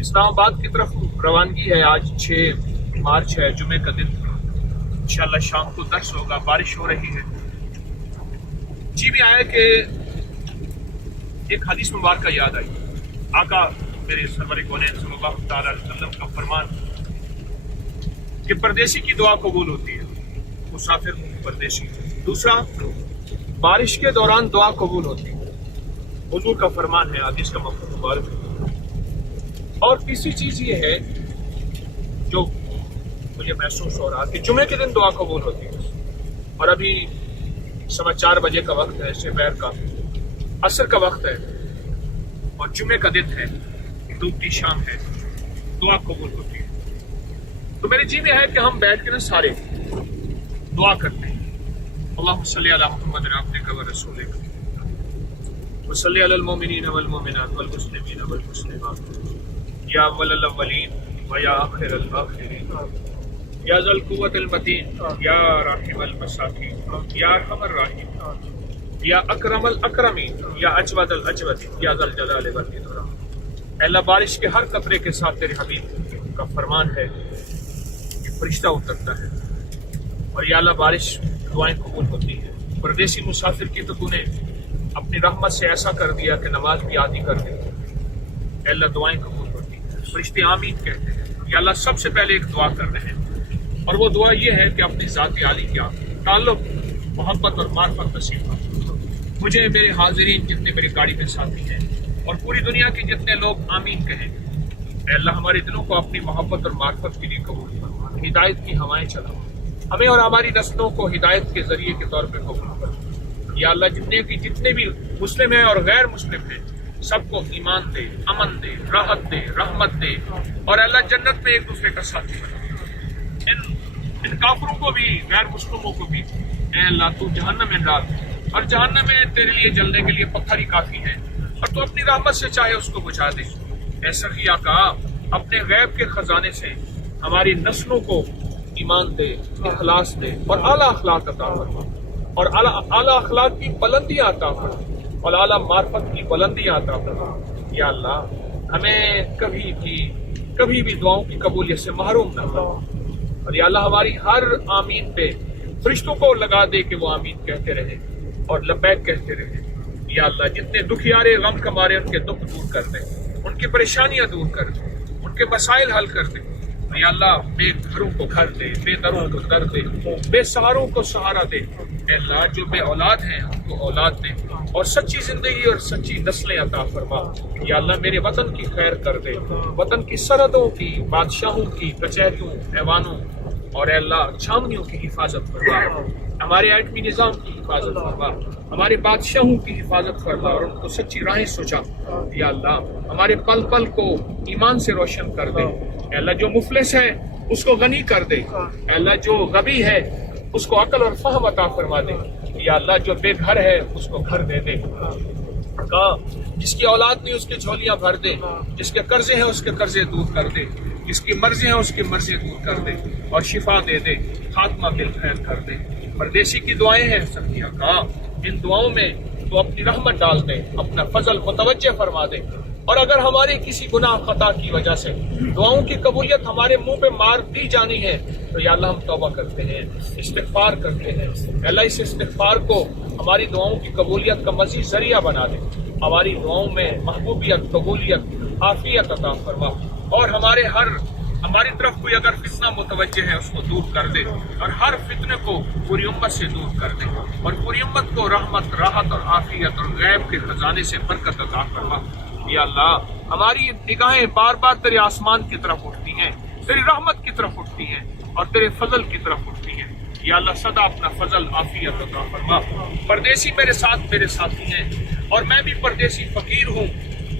اسلام آباد کی طرف روانگی ہے. آج 6 مارچ ہے، جمعے کا دن. انشاءاللہ شام کو 10 ہوگا. بارش ہو رہی ہے. جی بھی آیا کہ ایک حدیث مبارکہ یاد آئی. آقا میرے سرور کونین صلی اللہ تعالی علیہ وسلم کا فرمان کہ پردیسی کی دعا قبول ہوتی ہے، مسافر پردیسی. دوسرا، بارش کے دوران دعا قبول ہوتی ہے، حضور کا فرمان ہے، حدیث کا مفہوم مبارک ہے. اور تیسری چیز یہ ہے جو مجھے محسوس ہو رہا کہ جمعے کے دن دعا قبول ہوتی ہے. اور ابھی 4:15 بجے کا وقت ہے، سحر کا، عصر کا وقت ہے، اور جمعے کا دن ہے، ڈوبتی شام ہے، دعا قبول ہوتی ہے. تو میرے جی میں ہے کہ ہم بیٹھ کے نا سارے دعا کرتے ہیں. اللہم صلی علی محمد عبدک و رسولک وصلی علی المؤمنین والمؤمنات والمسلمین والمسلمات یا اول الاولین و یا آخر الآخرین یا ذا القوة المتین یا راحم المساکین یا ارحم الراحمین یا اکرم الاکرمین یا اجود الاجودین یا ذا الجلال والاکرام. اے اللہ، بارش کے ہر قطرے کے ساتھ تیرے حبیب کا فرمان ہے کہ فرشتہ اترتا ہے، اور یا اللہ بارش دعائیں قبول ہوتی ہیں. پردیسی مسافر کی تو تو نے اپنی رحمت سے ایسا کر دیا کہ نماز بھی عادی کر دی. اے اللہ دعائیں قبول ہوتی ہیں، فرشتے آمین کہتے ہیں. یا اللہ سب سے پہلے ایک دعا کر رہے ہیں، اور وہ دعا یہ ہے کہ اپنی ذات عالی کا تعلق، محبت اور معرفت نصیب کر مجھے، میرے حاضرین جتنے میری گاڑی میں ساتھی ہیں، اور پوری دنیا کے جتنے لوگ آمین کہیں. اے اللہ ہمارے دلوں کو اپنی محبت اور معرفت کے لیے قبول فرما. ہدایت کی ہوائیں چلاؤ، ہمیں اور ہماری نسلوں کو ہدایت کے ذریعے کے طور پہ قبول کرو. یا اللہ جتنے بھی مسلم ہیں اور غیر مسلم ہیں، سب کو ایمان دے، امن دے، راحت دے، رحمت دے، اور اللہ جنت میں ایک دوسرے کا ساتھی بنا. ان کافروں کو بھی، غیر مسلموں کو بھی اے اللہ تو جہنم میں ڈال، اور جہنم میں تیرے لیے جلنے کے لیے پتھر ہی کافی ہے، اور تو اپنی رحمت سے چاہے اس کو بچا دے. اے سخی آقا، اپنے غیب کے خزانے سے ہماری نسلوں کو ایمان دے، اخلاص دے، اور اعلیٰ اخلاق عطا فرما، اور اعلیٰ اخلاق کی بلندیاں عطا فرما، اور اعلیٰ معرفت کی بلندیاں عطا فرما. یا اللہ ہمیں کبھی بھی دعاؤں کی قبولیت سے محروم نہ کرو. اور یا اللہ ہماری ہر آمین پہ فرشتوں کو لگا دے کہ وہ آمین کہتے رہے اور لبیک کہتے رہے. یا اللہ جتنے دکھیارے غم کمارے ان کے دکھ دور کر دے، ان کی پریشانیاں دور کر دے، ان کے مسائل حل کر دے. یا اللہ بے گھروں کو گھر دے، بے دروں کو در دے، بے سہاروں کو سہارا دے. اے اللہ جو بے اولاد ہیں ان کو اولاد دے، اور سچی زندگی اور سچی نسلیں عطا فرما. یا اللہ میرے وطن کی خیر کر دے، وطن کی سرحدوں کی، بادشاہوں کی کچہریوں، ایوانوں، اور اے اللہ چھاونیوں کی حفاظت فرما. ہمارے ایٹمی نظام کی حفاظت فرما، ہمارے بادشاہوں کی حفاظت فرما، اور ان کو سچی راہیں سوچا. یا اللہ ہمارے پل پل کو ایمان سے روشن کر دے. اے اللہ جو مفلس ہے اس کو غنی کر دے. اے اللہ جو غبی ہے اس کو عقل اور فہم عطا فرما دے. یا اللہ جو بے گھر ہے اس کو گھر دے دے. جس کی اولاد نہیں اس کی جھولیاں بھر دے، جس کے قرضے ہیں اس کے قرضے دور کر دے، جس کی مرضی ہے اس کی مرضی دور کر دے، اور شفا دے دے، خاتمہ بالخیر کر دے. پردیسی کی دعائیں ہیں سخی آقا، ان دعاؤں میں تو اپنی رحمت ڈال دے، اپنا فضل متوجہ فرما دے. اور اگر ہماری کسی گناہ خطا کی وجہ سے دعاؤں کی قبولیت ہمارے منہ پہ مار دی جانی ہے تو یا اللہ ہم توبہ کرتے ہیں، استغفار کرتے ہیں. اللہ اس استغفار کو ہماری دعاؤں کی قبولیت کا مزید ذریعہ بنا دے. ہماری دعاؤں میں محبوبیت، قبولیت، عافیت عطا فرما، اور ہماری طرف کوئی اگر فتنہ متوجہ ہے اس کو دور کر دے، اور ہر فتنے کو پوری امت سے دور کر دے، اور پوری امت کو رحمت، راحت اور عافیت اور غیب کے خزانے سے برکت عطا فرما. یا اللہ ہماری نگاہیں بار بار تیرے آسمان کی طرف اٹھتی ہیں، تیری رحمت کی طرف اٹھتی ہیں، اور تیرے فضل کی طرف اٹھتی ہیں. یا اللہ صدا اپنا فضل عافیت عطا فرما. پردیسی میرے ساتھی ہیں، اور میں بھی پردیسی فقیر ہوں،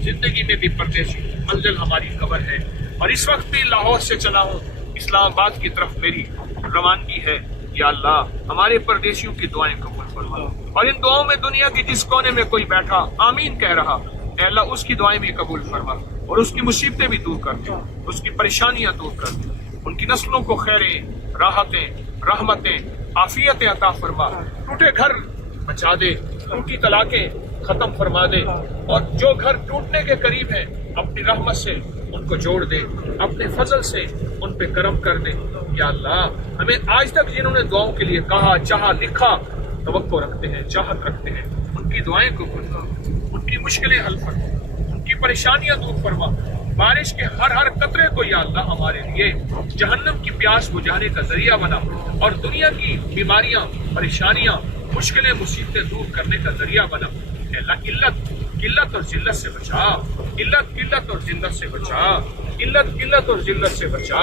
زندگی میں بھی پردیسی ہوں. منزل ہماری قبر ہے، اور اس وقت بھی لاہور سے چلا ہوں، اسلام آباد کی طرف میری روانگی ہے. یا اللہ ہمارے پردیسیوں کی دعائیں قبول فرما، اور ان دعاؤں میں دنیا کے جس کونے میں کوئی بیٹھا آمین کہہ رہا، اے اللہ اس کی دعائیں بھی قبول فرما، اور اس کی مصیبتیں بھی دور کر دے، اس کی پریشانیاں دور کر دے. ان کی نسلوں کو خیریں، راحتیں، رحمتیں، عافیتیں عطا فرما. ٹوٹے گھر بچا دے، ٹوٹی طلاقیں ختم فرما دے، اور جو گھر ٹوٹنے کے قریب ہیں اپنی رحمت سے ان کو جوڑ دے، اپنے فضل سے ان پہ کرم کر دے۔ یا اللہ ہمیں آج تک جنہوں نے دعاؤں کے لیے کہا، چاہا، لکھا، توقع رکھتے ہیں، چاہت رکھتے ہیں، ان کی دعائیں کو فرما، ان کی مشکلیں حل فرما، ان کی پریشانیاں دور فرما۔ بارش کے ہر قطرے کو یا اللہ ہمارے لیے جہنم کی پیاس بجھانے کا ذریعہ بنا، اور دنیا کی بیماریاں، پریشانیاں، مشکلیں، مصیبتیں دور کرنے کا ذریعہ بنا۔ اے اللہ قلت اور ذلت سے بچا، قلت اور ذلت سے بچا، قلت اور ذلت سے بچا۔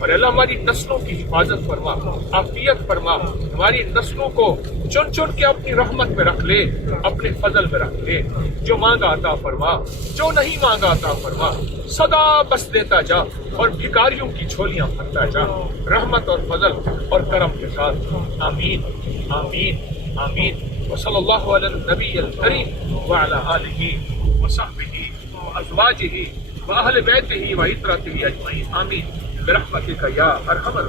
اور اللہ ہماری نسلوں کی حفاظت فرما، عافیت فرما، ہماری نسلوں کو چن چن کے اپنی رحمت میں رکھ لے، اپنے فضل میں رکھ لے۔ جو مانگا عطا فرما، جو نہیں مانگا عطا فرما، سدا بس دیتا جا اور بھکاریوں کی جھولیاں بھرتا جا، رحمت اور فضل اور کرم کے ساتھ۔ آمین آمین آمین۔ وصلی اللہ علی النبی الکریم وعلی آلہ وصحبہ وازواجہ واہل بیتہ وعترتہ اجمعین، آمین برحمتک یا ارحم الراحمین۔